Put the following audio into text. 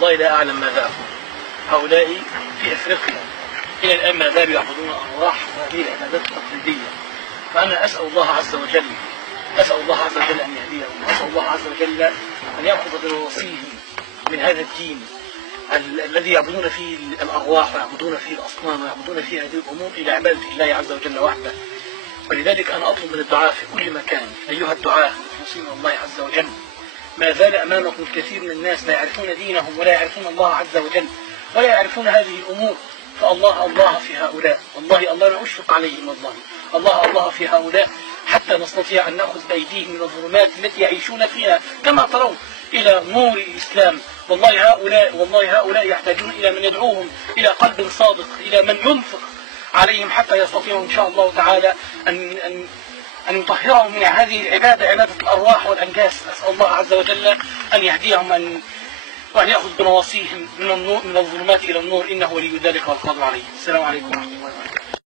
والله لا أعلم ماذا أقول. هؤلاء في أفريقيا إلى الآن ما زالوا يعبدون أرواح وهذه العبادات التقليدية. فأنا أسأل الله عز وجل أن يهديهم، وأسأل الله عز وجل أن يأخذ بنواصيهم من هذا الدين الذي يعبدون فيه الأرواح ويعبدون فيه الأصنام ويعبدون فيه هذه الأمور إلى عبادة الله عز وجل وحده. ولذلك أنا أطلب من الدعاء في كل مكان، أيها الدعاء المخلصين الله عز وجل، ما زال أمامكم الكثير من الناس لا يعرفون دينهم ولا يعرفون الله عز وجل ولا يعرفون هذه الأمور. فالله الله في هؤلاء، والله الله لا أشفق عليهم، الله الله في هؤلاء، حتى نستطيع أن نأخذ بأيديهم من الظلمات التي يعيشون فيها كما ترون إلى نور الإسلام. والله هؤلاء يحتاجون إلى من يدعوهم إلى قلب صادق، إلى من ينفق عليهم حتى يستطيعوا إن شاء الله تعالى أن يطهرهم من هذه العبادة، عبادة الأرواح والأنجاس. أسأل الله عز وجل أن يهديهم وأن يأخذ بنواصيهم من الظلمات إلى النور، إنه ولي ذلك والقادر عليه. السلام عليكم ورحمة الله وبركاته.